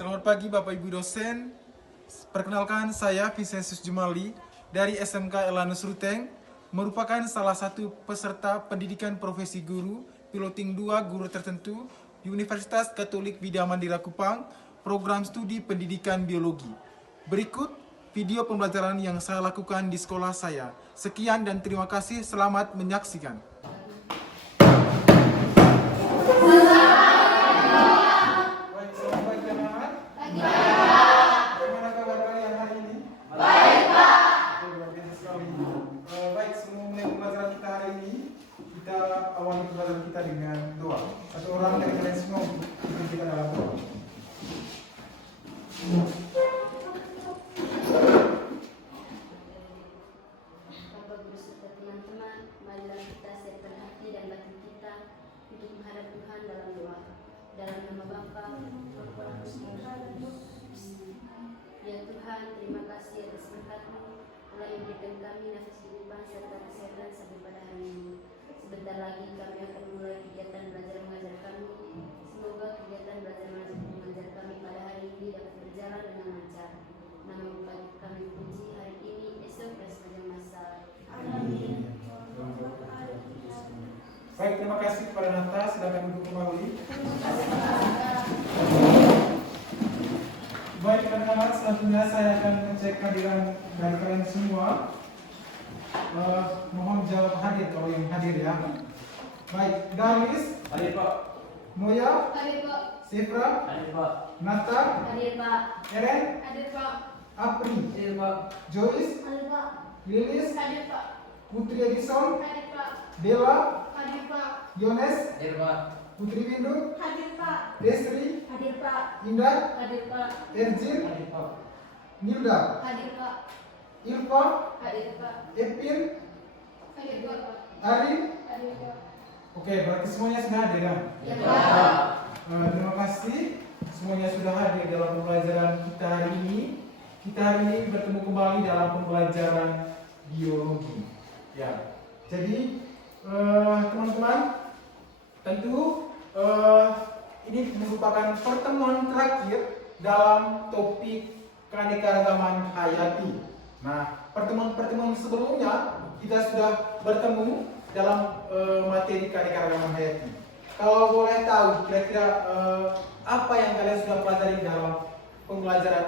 Selamat pagi Bapak Ibu dosen. Perkenalkan saya Vincentus Jumali dari SMK Elanus Ruteng, merupakan salah satu peserta pendidikan profesi guru piloting 2 guru tertentu di Universitas Katolik Widya Mandira Kupang, program studi pendidikan biologi. Berikut video pembelajaran yang saya lakukan di sekolah saya. Sekian dan terima kasih, selamat menyaksikan. Awali pembelajaran kita dengan doa. Satu orang dari kalian semua pimpin kita dalam doa. Bapak Guru serta teman-teman, marilah kita siapkan hati dan batin kita untuk menghadap Tuhan dalam doa. Dalam nama Bapa, Putra, Roh Kudus. Ya Tuhan, terima kasih atas berkat-Mu telah memberikan kami nafas kehidupan serta kesehatan sampai pada hari ini. Sebentar lagi kami akan mulai kegiatan belajar mengajar kami. Semoga kegiatan belajar mengajar kami pada hari ini dapat berjalan dengan lancar. Nama kami puji hari ini, esok dan sepanjang masa. Amin. Baik, terima kasih kepada Nata. Silakan duduk kembali. Baik teman-teman, selanjutnya saya akan mengecek kehadiran dari kalian semua. Mohon jawab hadir kalau yang hadir ya. Baik, Darwis. Hadir Pak. Moya. Hadir Pak. Sifra. Hadir Pak. Nata. Hadir Pak. Eren. Hadir Pak. Apri. Hadir Pak. Joyce. Hadir Pak. Lilis. Hadir Pak. Putri Edison. Hadir Pak. Bella. Hadir Pak. Yones. Hadir Pak. Putri Windu. Hadir Pak. Desri. Hadir Pak. Indah. Hadir Pak. Erjin. Hadir Pak. Nilda. Hadir Pak. Ilva. Hadir Pak. Epin. Hadir Pak. Arin. Hadir Pak. Oke, berarti semuanya sudah hadir ya? Ya Pak. Terima kasih semuanya sudah hadir dalam pembelajaran kita hari ini. Kita hari ini bertemu kembali dalam pembelajaran biologi. Ya, jadi teman-teman, tentu ini merupakan pertemuan terakhir dalam topik keanekaragaman hayati. Nah, pertemuan-pertemuan sebelumnya kita sudah bertemu dalam materi keanekaragaman hayati. Kalau boleh tahu kira-kira apa yang kalian sudah pelajari dalam pembelajaran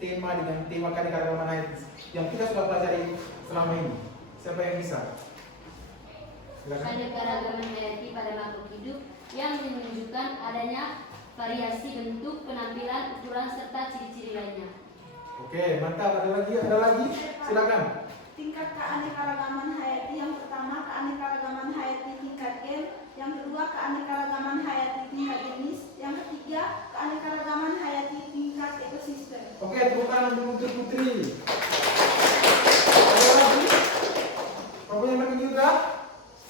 tema dengan tema keanekaragaman hayati yang kita sudah pelajari selama ini? Siapa yang bisa? Silakan. Keanekaragaman hayati pada makhluk hidup yang menunjukkan adanya variasi bentuk, penampilan, ukuran serta ciri-ciri lainnya. Oke, mantap. Ada lagi? Silakan. Tingkat keanekaragaman hayati yang pertama keanekaragaman hayati tingkat gen, yang kedua keanekaragaman hayati tingkat jenis, yang ketiga keanekaragaman hayati tingkat ekosistem. Oke, tepuk tangan untuk Putri. Ada lagi? Pokoknya juga.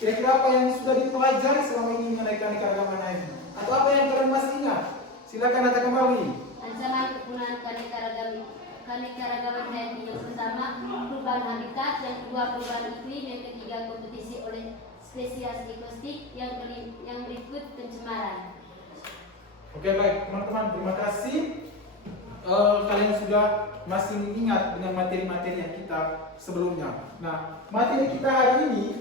Kira-kira apa yang sudah dipelajari selama ini mengenai keanekaragaman hayati? Atau apa yang kalian masih ingat? Silakan datang kembali. Ancaman kepunaan keanekaragaman hayati yang pertama perubahan habitat, yang kedua perubahan iklim, yang ketiga kompetisi oleh spesies ekosistik, yang berikut pencemaran. Oke, baik teman-teman, terima kasih. Kalian sudah masih ingat dengan materi-materi yang kita sebelumnya. Nah, materi kita hari ini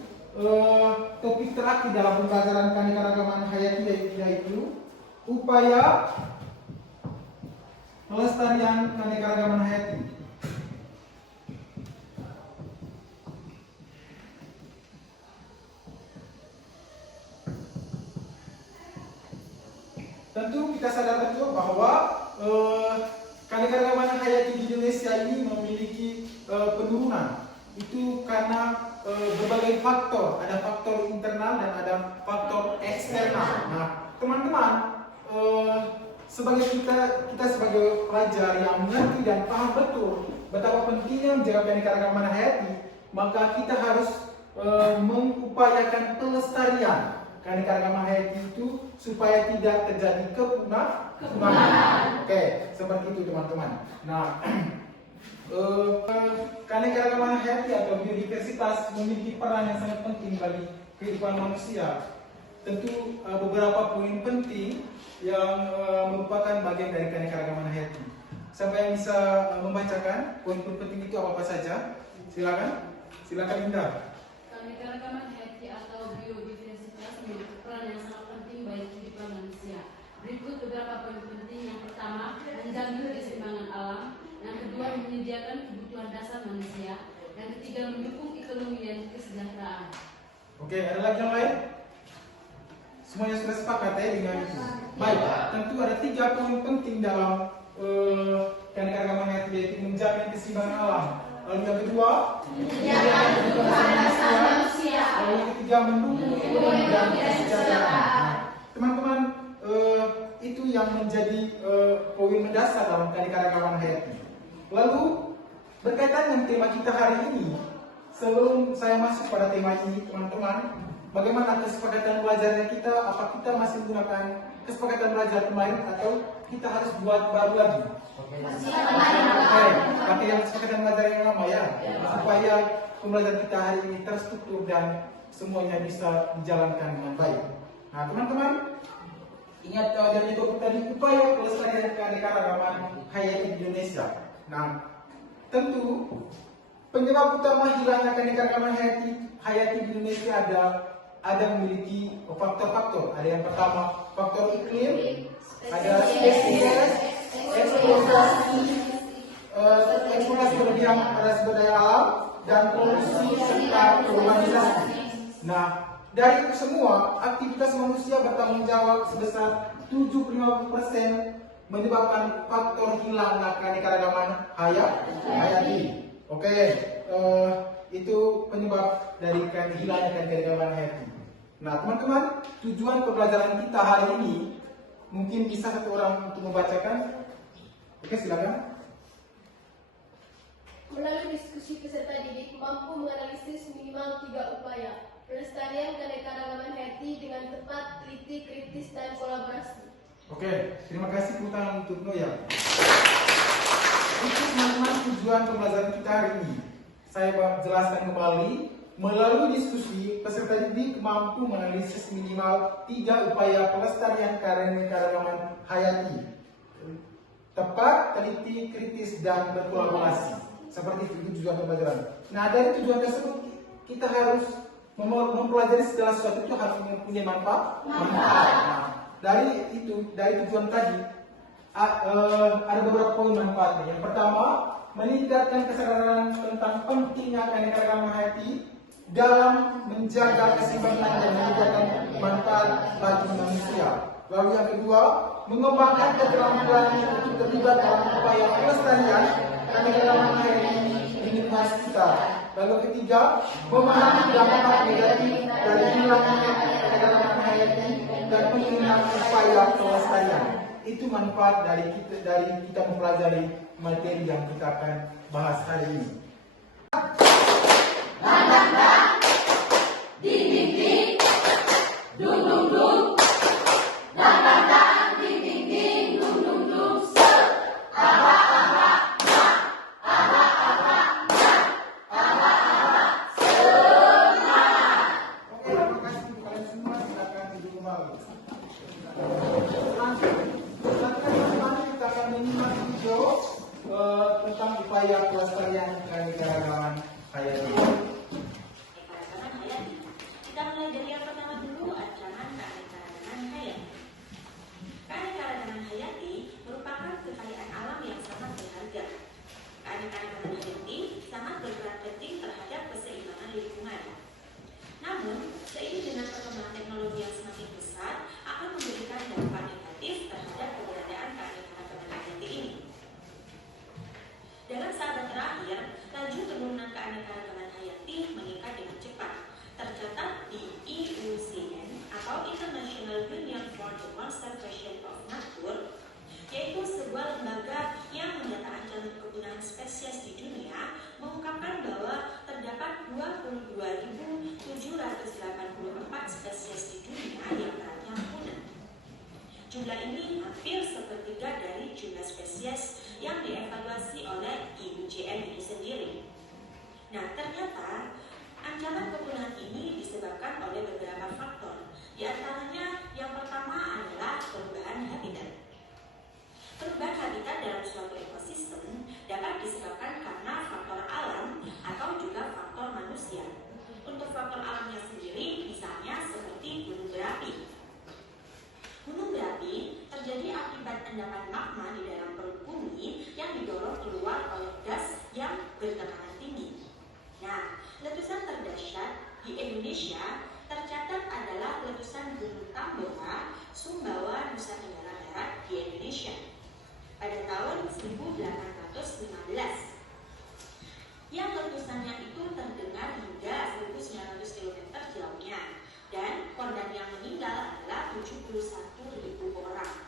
topik terakhir dalam pembelajaran keanekaragaman hayati yaitu upaya pelestarian keanekaragaman hayati. Tentu kita sadar betul bahwa keanekaragaman hayati di Indonesia ini memiliki penurunan. Itu karena berbagai faktor, ada faktor internal dan ada faktor eksternal. Nah, teman-teman, sebagai kita sebagai pelajar yang mengerti dan paham betul betapa pentingnya menjaga keanekaragaman hayati, maka kita harus mengupayakan pelestarian keanekaragaman hayati itu supaya tidak terjadi kepunahan. Oke, seperti itu teman-teman. Nah, keanekaragaman hayati atau biodiversitas memiliki peran yang sangat penting bagi kehidupan manusia. tentu beberapa poin penting yang merupakan bagian dari keanekaragaman hayati. Siapa yang bisa membacakan poin-poin penting itu apa saja? Silakan Indah. Keanekaragaman hayati atau biodiversitas memiliki peran yang sangat penting bagi kehidupan manusia. Berikut beberapa poin penting. Yang pertama, menjamin keseimbangan alam. Yang kedua, menyediakan kebutuhan dasar manusia. Yang ketiga, mendukung ekonomi dan kesejahteraan. Oke, ada lagi yang lain? Semuanya sudah sepakat ya dengan itu? Baik, tentu ada 3 poin penting dalam keanekaragaman hayati, yaitu menjamin keseimbangan alam. Lalu yang kedua, menyediakan kebutuhan dasar manusia. Lalu yang ketiga, mendukung ekonomi dan kesejahteraan. Teman-teman, itu yang menjadi poin mendasar dalam keanekaragaman hayati. Lalu berkaitan dengan tema kita hari ini, sebelum saya masuk pada tema ini, teman-teman, bagaimana kesepakatan belajarnya kita? Apa kita masih menggunakan kesepakatan belajar kemarin atau kita harus buat baru lagi? Pakai yang kesepakatan belajar yang lama ya, supaya pembelajaran kita hari ini terstruktur dan semuanya bisa dijalankan dengan baik. Nah, teman-teman, ingat dari topik tadi, upaya pelestarian keanekaragaman hayati di Indonesia. Nah, tentu penyebab utama hilangnya keanekaragaman hayati di Indonesia ada memiliki faktor-faktor. Ada yang pertama faktor iklim, ada spesies, eksploitasi berlebihan pada sumber daya alam, dan polusi serta urbanisasi. Nah, dari itu semua, aktivitas manusia bertanggung jawab sebesar 75% menyebabkan faktor hilangnya keanekaragaman hayati. Oke, itu penyebab dari hilangnya keanekaragaman hayati. Nah, teman-teman, tujuan pembelajaran kita hari ini mungkin bisa satu orang untuk membacakan. Oke, silakan. Melalui diskusi peserta didik mampu menganalisis minimal 3 upaya pelestarian keanekaragaman hayati dengan tepat, teliti, kritis, dan kolaborasi. Oke, terima kasih tepuk tangan untuk Noya. Itu teman-teman tujuan pembelajaran kita hari ini. Saya jelaskan kembali. Melalui diskusi, peserta didik mampu menganalisis minimal 3 upaya pelestarian keanekaragaman hayati. Tepat, teliti, kritis, dan berkolaborasi. Seperti itu tujuan pembelajaran. Nah, dari tujuan tersebut kita harus mempelajari segala sesuatu itu harus mempunyai manfaat. Nah, dari tujuan tadi ada beberapa poin manfaatnya. Yang pertama, meningkatkan kesadaran tentang pentingnya keanekaragaman hayati dalam menjaga keseimbangan dan menyediakan manfaat bagi manusia. Lalu yang kedua, mengembangkan keterampilan untuk terlibat dalam upaya pelestarian keanekaragaman hayati di lingkungan sekitar. Lalu ketiga, memahami dampak negatif dari hilangnya keanekaragaman hayati dan mengenal upaya pelestarian. Itu manfaat dari kita mempelajari materi yang kita akan bahas hari ini. Tentang upaya pelestarian keanekaragaman hayati. Keanekaragaman hayati. Kita mulai dari yang pertama dulu, ancaman keanekaragaman hayati. Keanekaragaman hayati merupakan kekayaan alam yang sangat berharga. Keanekaragaman hayati sangat berperan penting terhadap keseimbangan lingkungan. Namun, seiring dengan perkembangan teknologi yang semakin besar, akan memberikan dampak negatif terhadap keberadaan keanekaragaman hayati ini. Dalam saat terakhir, laju penurunan keanekaragaman hayati meningkat dengan cepat. Tercatat di IUCN atau International Union for the Conservation of Nature, yaitu sebuah lembaga yang mendata ancaman kepunahan spesies di dunia, mengungkapkan bahwa terdapat 22.784 spesies di dunia yang terancam punah. Jumlah ini hampir sepertiga dari jumlah spesies yang dievaluasi oleh IUCN itu sendiri. Nah, ternyata ancaman kepunahan ini disebabkan oleh beberapa faktor, Di antaranya yang pertama adalah perubahan habitat. Perubahan habitat dalam suatu ekosistem dapat disebabkan karena faktor alam atau juga faktor manusia. Untuk faktor alamnya sendiri misalnya seperti gunung berapi. Gunung berapi terjadi akibat endapan magma di dalam perut bumi yang didorong keluar oleh gas yang bertekanan tinggi. Nah, letusan terdahsyat di Indonesia tercatat adalah letusan Gunung Tambora, Sumbawa, Nusa Tenggara Barat di Indonesia pada tahun 1815. Yang letusannya itu terdengar hingga 1.900 km jauhnya dan korban yang meninggal adalah 71.000 orang.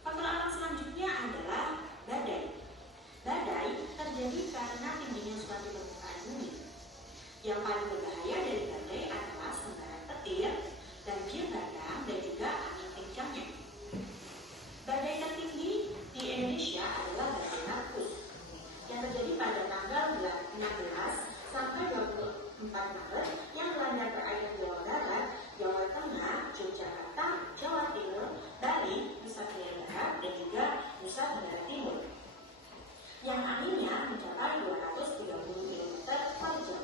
Faktor alam selanjutnya adalah badai. Badai terjadi karena tingginya suatu permukaan bumi. Yang paling berbahaya dari badai adalah sembaran petir, banjir bandang, dan juga angin kencangnya. Badai tertinggi di Indonesia adalah badai Markus yang terjadi pada tanggal 16 sampai 24 Maret yang melanda perairan Jawa Barat, Jawa Tengah, Yogyakarta, Jawa Timur, Bali, Nusa Tenggara Barat, dan juga Nusa Tenggara Timur. Yang anginnya mencapai 230 km per jam.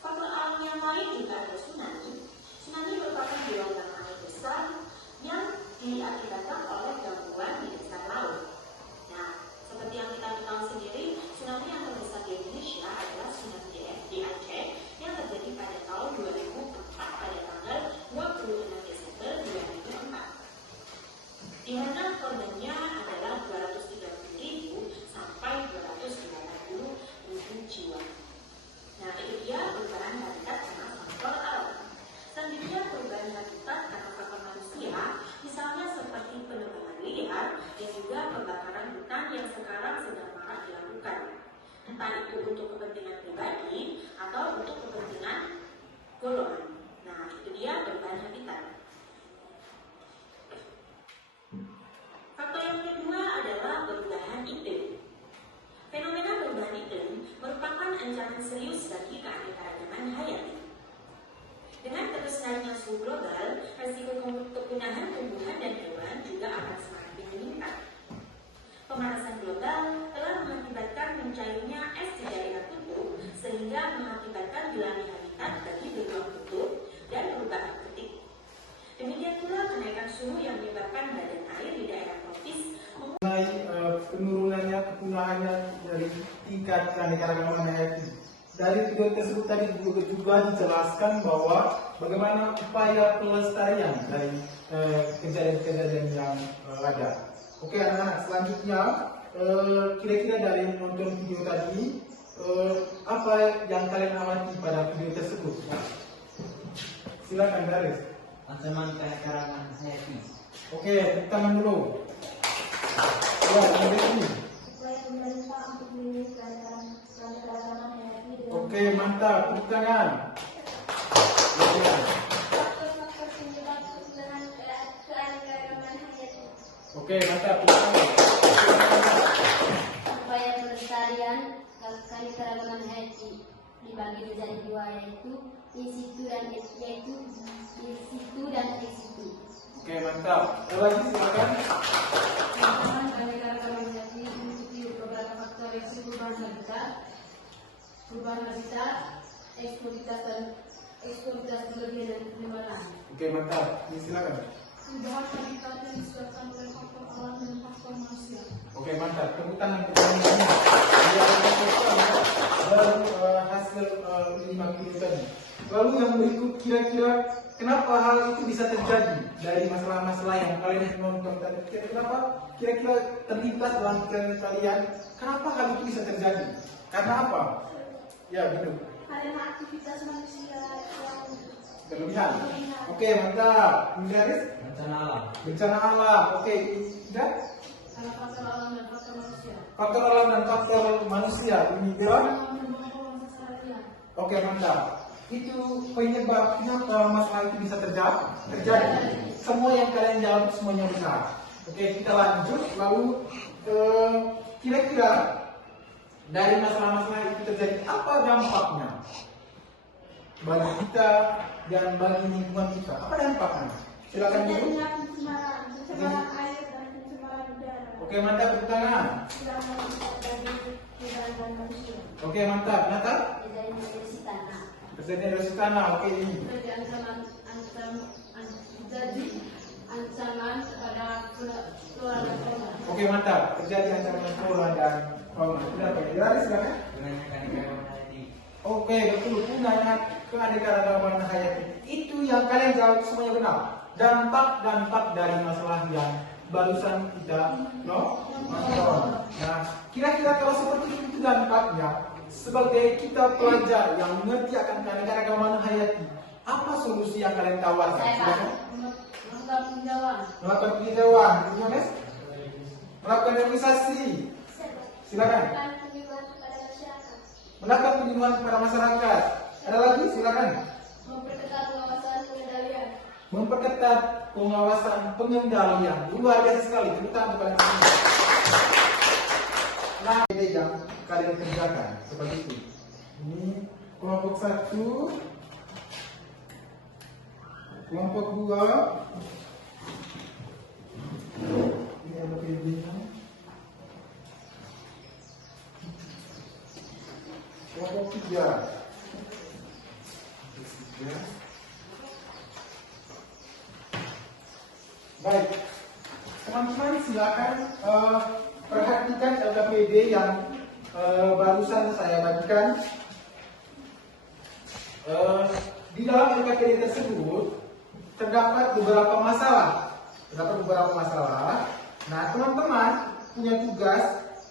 Faktor alam yang lain juga ada tsunami. Tsunami merupakan gelombang air besar yang diakibatkan oleh gangguan di dasar laut. Nah, seperti yang kita ketahui sendiri, tsunami yang terbesar di Indonesia adalah tsunami di Aceh yang terjadi pada tahun 2004 pada tanggal 26 Desember 2004. Di mana korbannya adalah 230.000 sampai 280.000 jiwa. Nah, itu dia perubahan habitat karena faktor alam. Selanjutnya perubahan habitat karena faktor manusia, misalnya seperti penebangan liar dan juga pembakaran hutan yang sekarang sedang marak dilakukan. Entah itu untuk kepentingan pribadi atau untuk kepentingan golongan. Nah, itu dia perubahan habitat. Faktor yang kedua adalah perubahan iklim. Fenomena perubahan iklim merupakan ancaman serius bagi keanekaragaman hayati. Dengan terus naiknya suhu global, resiko kepunahan tumbuhan dan hewan juga akan semakin meningkat. Pemanasan global telah mengakibatkan mencairnya es di daerah kutub, sehingga mengakibatkan hilangnya habitat bagi beruang kutub dan perubahan petik. Demikian pula kenaikan suhu yang menyebabkan badan air di daerah tropis mengenai penurunannya, kepunahannya dari tingkat keanekaragaman hayati. Dari video tersebut tadi juga dijelaskan bahwa bagaimana upaya pelestarian dari kejadian-kejadian yang ada. Oke anak-anak, selanjutnya kira-kira dari nonton video tadi apa yang kalian amati pada video tersebut? Silakan Daris. Ancaman keanekaragaman hayati. Oke, tepuk tangan dulu. Ya, ini. Upaya pemerintah untuk melindungi keanekaragaman hayati dengan Oke, mantap. Tepuk tangan. Ya. Faktor-faktor penyebab kepunahan keanekaragaman hayati. Oke, mantap. Tepuk tangan. Upaya pelestarian keanekaragaman hayati dibagi menjadi dua, yaitu in situ dan ex situ. Oke, mantap. Lagi silakan. Pengembangan keanekaragaman hayati meliputi beberapa faktor, yaitu perubahan habitat, eksploitasi berlebihan dan penyebaran. Oke, mantap. Ini silakan. Perubahan habitat yang disebabkan oleh faktor alam dan faktor manusia. Oke, mantap. Tepuk tangan untuk semuanya. Baru hasil 5 kilo tadi. Lalu yang berikut, kira-kira kenapa hal itu bisa terjadi dari masalah-masalah yang kalian nonton tadi? Kenapa kira-kira terlintas dalam pikiran kalian? Kenapa hal itu bisa terjadi? Karena apa? Ya, gitu. karena aktivitas manusia yang Berlebihan. Oke, mantap. Garis? Bencana alam. Bencana alam. Oke, dan Karena faktor alam dan faktor manusia. faktor alam dan faktor manusia. Ini kan? Oke, mantap. Itu penyebab kenapa masalah itu bisa terjadi. Semua yang kalian jawab semuanya benar. Oke, kita lanjut. Lalu kira-kira dari masalah-masalah itu terjadi apa dampaknya? bagi kita dan bagi lingkungan kita. Apa dampaknya? Silakan dulu. Terjadinya pencemaran air dan pencemaran udara. Oke, mantap, tepuk tangan. Yang terjadi di dalam manusia. Oke, mantap. Nata? Terjadinya erosi tanah. Terjadi erosi tanah. Oke, ini. Terjadi ancaman kepada flora dan fauna. Oke, mantap. Terjadi ancaman flora dan fauna. Sudah, Pak. Jelas, silakan. Gunanya keanekaragaman hayati. Oke, betul. Gunanya keanekaragaman hayati. Itu yang kalian jawab semuanya benar. Dampak-dampak dari masalah yang barusan kita masukkan. Nah, kira-kira kalau seperti itu dampaknya, sebagai kita pelajar yang mengerti akan keanekaragaman hayati, apa solusi yang kalian tawarkan? Silakan. Melakukan penjauhan. Melakukan penjauhan, gitu, Mas? Melakukan revitalisasi. Silakan. Dan penyuluhan kepada masyarakat. Melakukan penyuluhan kepada masyarakat. Ada lagi? Silakan. Memperketat pengawasan pengendalian. Memperketat pengawasan pengendalian. Luar biasa sekali. Tepuk tangan kepada kalian. Nah, ini yang kalian kerjakan seperti itu. Ini kelompok 1, kelompok 2. Ini ada PB-nya. Kelompok 3. Baik, teman-teman silakan perhatikan LKPD yang barusan saya bagikan. Di dalam LKPD tersebut terdapat beberapa masalah. Nah, teman-teman punya tugas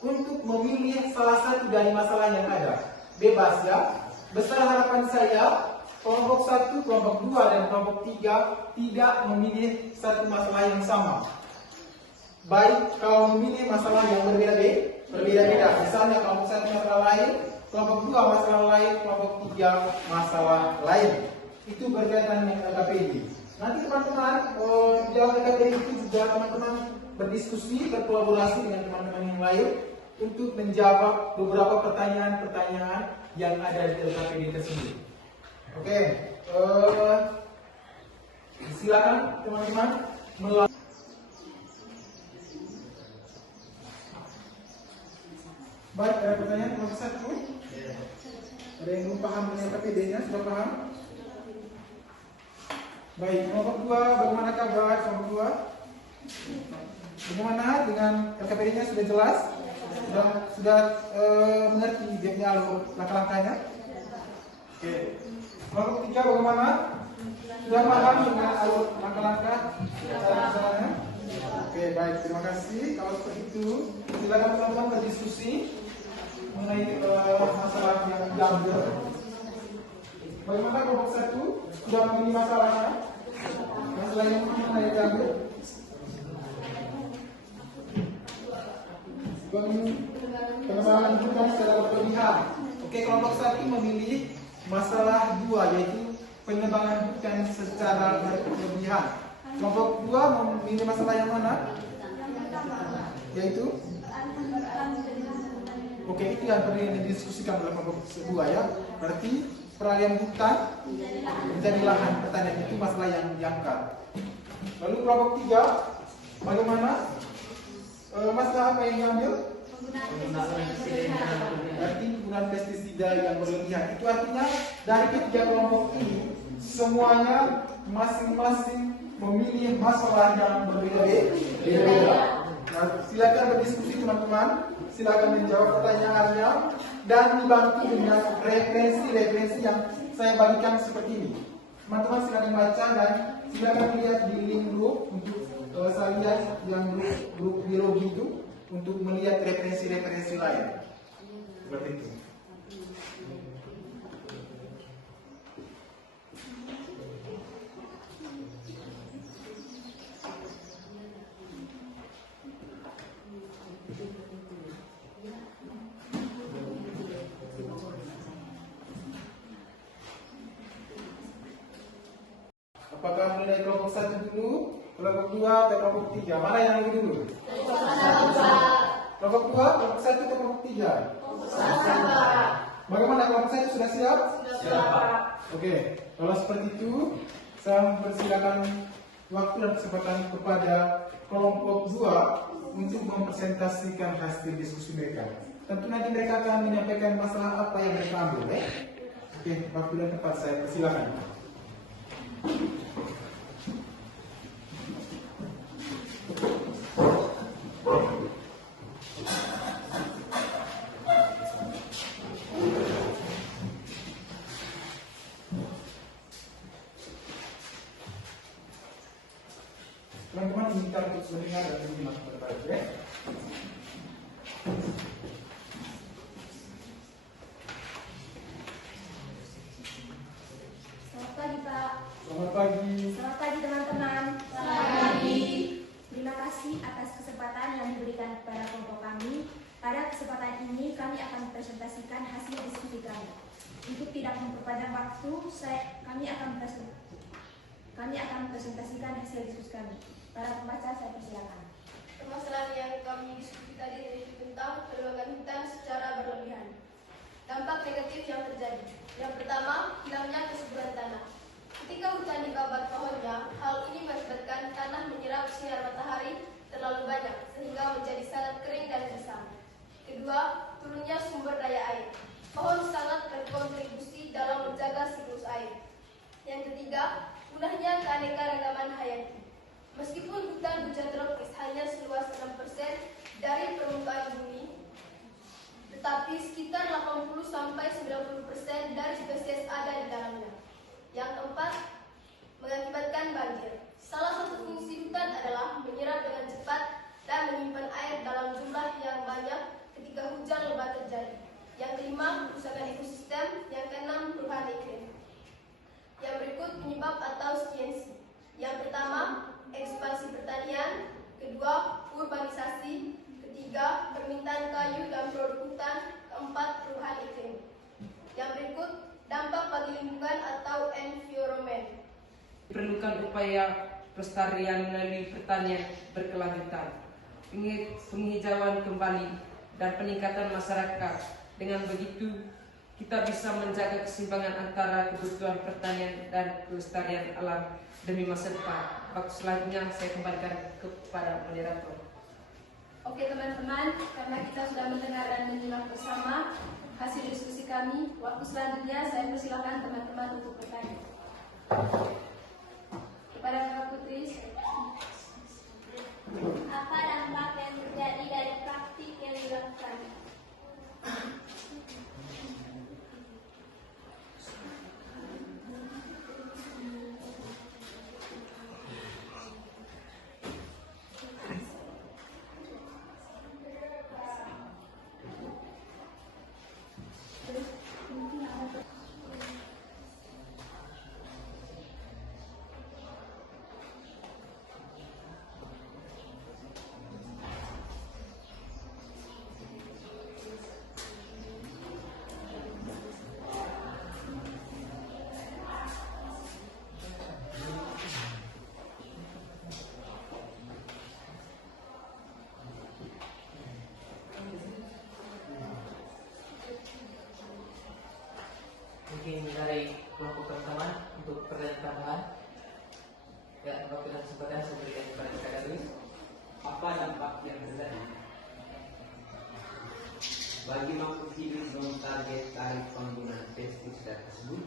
untuk memilih salah satu dari masalah yang ada. Bebas ya. Besar harapan saya kelompok 1, kelompok 2, dan kelompok 3 tidak memilih satu masalah yang sama. Baik kalau memilih masalah yang berbeda-beda. Misalnya kelompok 1 masalah lain, kelompok 2 masalah lain, kelompok 3 masalah lain. Itu berkaitan dengan LKPD. Nanti teman-teman di dalam LKPD itu juga teman-teman berdiskusi, berkolaborasi dengan teman-teman yang lain untuk menjawab beberapa pertanyaan-pertanyaan yang ada di LKPD tersebut. Oke, silakan teman-teman melakukan. Baik, ada pertanyaan kelompok 1? Ada yang belum paham dengan LKPD-nya? Sudah paham? Baik, kelompok 2, bagaimana kabar kelompok 2? Bagaimana dengan LKPD-nya, sudah jelas? Sudah mengerti dia punya alur langkah-langkahnya? Oke. Kelompok 3 bagaimana? Sudah paham dengan alur langkah-langkah caranya? Oke, baik, terima kasih. Kalau seperti itu, silakan teman-teman berdiskusi mengenai masalah yang diambil. Bagaimana kelompok 1 sudah memilih masalahnya? Masalah yang mengenai diambil? Pengembangan lingkungan secara berlebihan. Oke, kelompok 1 memilih masalah 2, yaitu pengembangan hutan secara berlebihan. Kelompok 2 memilih masalah yang mana? Yaitu? Oke, itu yang perlu didiskusikan oleh kelompok 2 ya. Berarti peralihan hutan menjadi lahan pertanian itu masalah yang diangkat. Lalu kelompok 3 bagaimana? Masalah apa yang diambil? Berarti penggunaan pestisida yang berlebihan. Itu artinya dari ketiga kelompok ini semuanya masing-masing memilih masalah yang berbeda-beda. Nah, silakan berdiskusi teman-teman, silakan menjawab pertanyaannya dan dibantu dengan referensi-referensi yang saya bagikan seperti ini. Teman-teman silakan baca dan silakan lihat di link grup untuk saya lihat yang grup biologi itu untuk melihat referensi-referensi lain. Seperti itu. Apakah mulai dari kelompok 1 dulu, kelompok 2 atau kelompok 3? Mana yang lebih dulu? Kelompok 2, kelompok 1 atau kelompok 3? Bagaimana kelompok saya sudah siap? Siap, Pak. Oke, kalau seperti itu, saya mempersilakan waktu dan kesempatan kepada kelompok 2 untuk mempresentasikan hasil diskusi mereka. Tentu nanti mereka akan menyampaikan masalah apa yang mereka ambil, ya? Oke, waktu dan tempat saya persilakan. Teman-teman diminta untuk mendengar dan menyimak baik-baik, ya. Selamat pagi, Pak. Selamat pagi. Selamat pagi, teman-teman. Selamat pagi. Terima kasih atas kesempatan yang diberikan kepada kelompok kami. Pada kesempatan ini kami akan mempresentasikan hasil diskusi kami. Untuk tidak memperpanjang waktu, kami akan mempresentasikan hasil diskusi kami. Para pembaca, saya persilakan. Permasalahan yang kami diskusi tadi yaitu tentang penebangan hutan secara berlebihan. Dampak negatif yang terjadi. Yang pertama, hilangnya kesuburan tanah. Ketika hutan dibabat pohonnya, hal ini mengakibatkan tanah menyerap sinar matahari terlalu banyak sehingga menjadi sangat kering dan gersang. Kedua, turunnya sumber daya air. Pohon sangat berkontribusi dalam menjaga siklus air. Yang ketiga, punahnya keanekaragaman hayati. Meskipun hutan hujan tropis hanya seluas 6% dari permukaan bumi, tetapi sekitar 80-90% dari spesies ada di dalamnya. Yang keempat, mengakibatkan banjir. Salah satu fungsi hutan adalah menyerap dengan cepat dan menyimpan air dalam jumlah yang banyak ketika hujan lebat terjadi. Yang kelima, kerusakan ekosistem. Yang keenam, perubahan iklim. Yang berikut penyebab atau skiensi. Yang pertama, ekspansi pertanian. Kedua, urbanisasi. Ketiga, permintaan kayu dan produk hutan. Keempat, perubahan iklim. Yang berikut, dampak bagi lingkungan atau environment. Diperlukan upaya pelestarian melalui pertanian berkelanjutan, penghijauan kembali, dan peningkatan masyarakat. Dengan begitu, kita bisa menjaga keseimbangan antara kebutuhan pertanian dan kelestarian alam demi masa depan. Waktu selanjutnya saya kembalikan kepada moderator. Oke teman-teman, karena kita sudah mendengar dan menyimak bersama hasil diskusi kami, waktu selanjutnya saya persilakan teman-teman untuk bertanya. Kepada Kakak Putri, Apa dampak yang terjadi dari praktik yang dilakukan? Mungkin dari kelompok teman-teman untuk pertanyaan tambahan. Ya, waktu dan kesempatan saya berikan kepada Kak Luis. Apa dampak yang terjadi bagi makhluk hidup non target tarif penggunaan pestisida tersebut?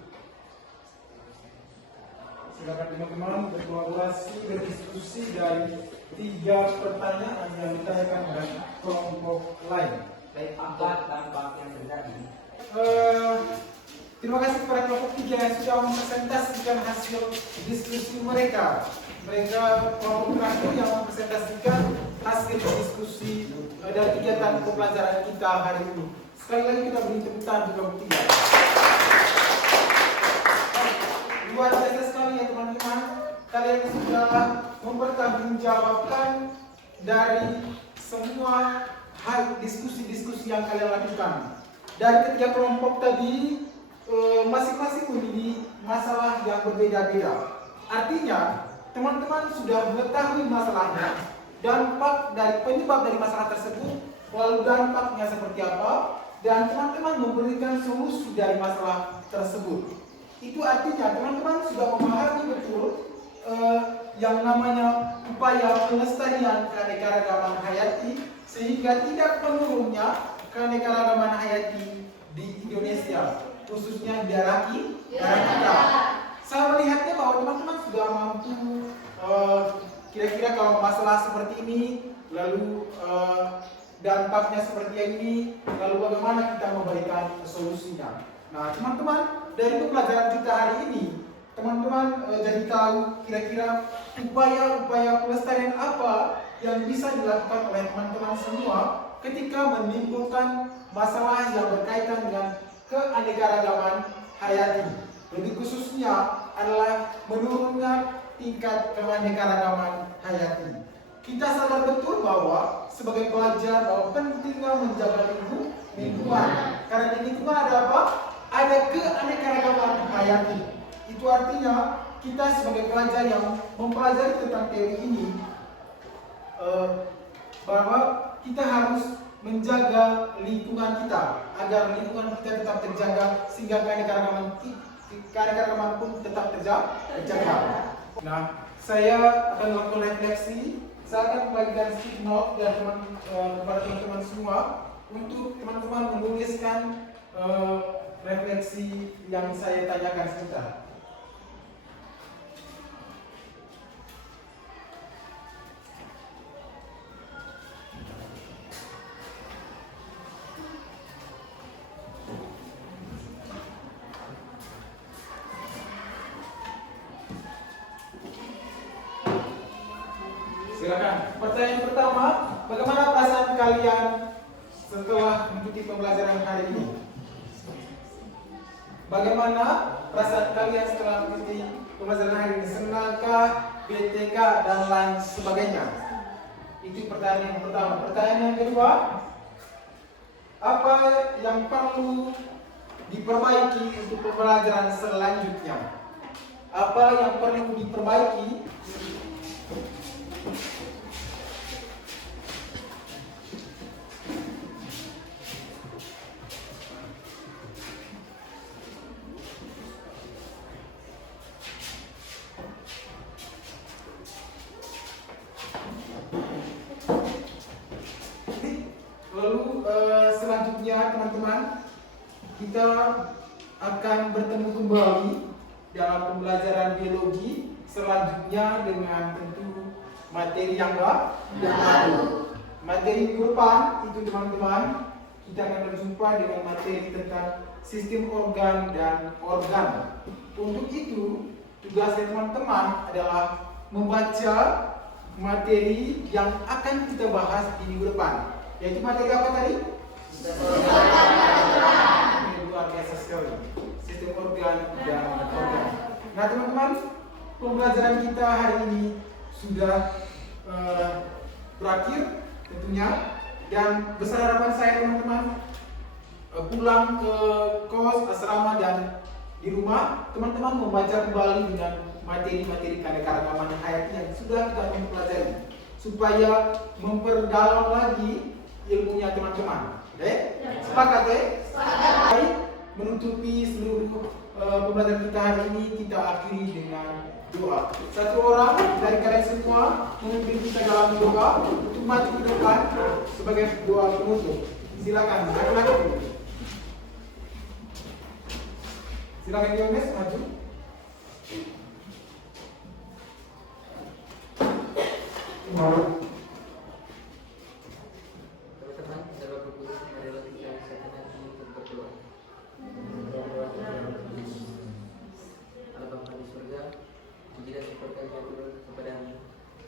Silakan teman-teman berkolaborasi berdiskusi dari 3 pertanyaan yang ditanyakan oleh kelompok lain. Baik, apa dampak yang terjadi? Terima kasih kepada kelompok 3 yang sudah mempresentasikan hasil diskusi mereka. Mereka kelompok terakhir yang mempresentasikan hasil diskusi dari kegiatan pembelajaran kita hari ini. Sekali lagi kita beri tepuk tangan untuk kelompok 3. Luar biasa sekali ya teman-teman. Kalian sudah mempertanggungjawabkan dari semua hal diskusi-diskusi yang kalian lakukan. Dari ketiga kelompok tadi masing-masing memiliki masalah yang berbeda-beda. Artinya, teman-teman sudah mengetahui masalahnya, dampak dari penyebab dari masalah tersebut, lalu dampaknya seperti apa, dan teman-teman memberikan solusi dari masalah tersebut. Itu artinya teman-teman sudah memahami betul yang namanya upaya pelestarian keanekaragaman hayati sehingga tidak menurunnya keanekaragaman hayati di Indonesia, khususnya di daerah kita. Saya melihatnya bahwa teman-teman sudah mampu kira-kira kalau masalah seperti ini, lalu dampaknya seperti ini, lalu bagaimana kita memberikan solusinya. Nah, teman-teman, dari pembelajaran kita hari ini, teman-teman jadi tahu kira-kira upaya-upaya pelestarian apa yang bisa dilakukan oleh teman-teman semua ketika menimbulkan masalah yang berkaitan dengan keanekaragaman hayati. Lebih khususnya adalah menurunnya tingkat keanekaragaman hayati. Kita sadar betul bahwa sebagai pelajar bahwa pentingnya menjaga lingkungan. Karena di lingkungan ada apa? Ada keanekaragaman hayati. Itu artinya kita sebagai pelajar yang mempelajari tentang teori ini bahwa kita harus menjaga lingkungan kita agar lingkungan kita tetap terjaga sehingga keanekaragaman pun tetap terjaga. Nah, saya akan melakukan refleksi. Saya akan membagikan stick note dan kepada teman-teman semua untuk teman-teman menuliskan refleksi yang saya tanyakan sebentar. Silakan. Pertanyaan pertama, bagaimana perasaan kalian setelah mengikuti pembelajaran hari ini? Bagaimana perasaan kalian setelah mengikuti pembelajaran hari ini? Senangkah, BTK, dan lain sebagainya? Itu pertanyaan yang pertama. Pertanyaan yang kedua, apa yang perlu diperbaiki untuk pembelajaran selanjutnya? Apa yang perlu diperbaiki? Lalu selanjutnya teman-teman, kita akan bertemu kembali dalam pembelajaran biologi selanjutnya dengan tentu materi yang baru. Materi minggu depan itu teman-teman, kita akan berjumpa dengan materi tentang sistem organ dan organ. Untuk itu, tugas teman-teman adalah membaca materi yang akan kita bahas di minggu depan. Yaitu materi apa tadi? Ini luar biasa sekali. Sistem organ dan organ. Nah teman-teman, pembelajaran kita hari ini sudah berakhir tentunya. Dan besar harapan saya teman-teman, pulang ke kos, asrama, dan di rumah, teman-teman membaca kembali dengan materi-materi keanekaragaman hayati yang sudah kita pelajari, supaya memperdalam lagi ilmunya teman-teman. Sepakat ya? Baik, menutupi seluruh pembelajaran kita hari ini, kita akhiri dengan doa. Satu orang dari kalian semua memimpin kita dalam doa untuk maju ke depan sebagai doa penutup. Silakan, laki-laki. Silakan Yones maju. Teman-teman, dalam buku adalah kita bisa nanti untuk berdoa. Allah Bapa di surga, puji dan syukur kami turun kepadamu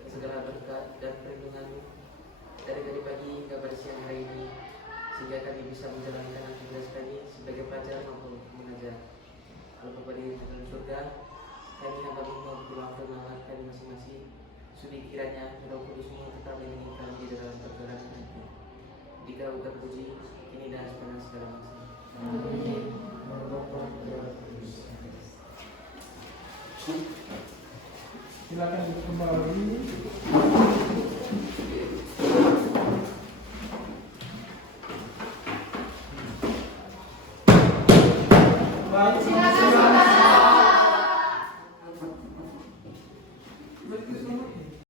segala berkat dan perlindunganmu dari tadi pagi hingga pada siang hari ini, sehingga kami bisa menjalankan tugas kami sebagai pelajar maupun mengajar. Allah Bapa di surga, kami hamba mau pulang ke malam kami masing-masing. Sudi kiranya Roh Kudus-Mu tetap melindungi kami di dalam perjalanan kami. Dikau terpuji kini dan sepanjang segala masa. Amin. Silakan kembali.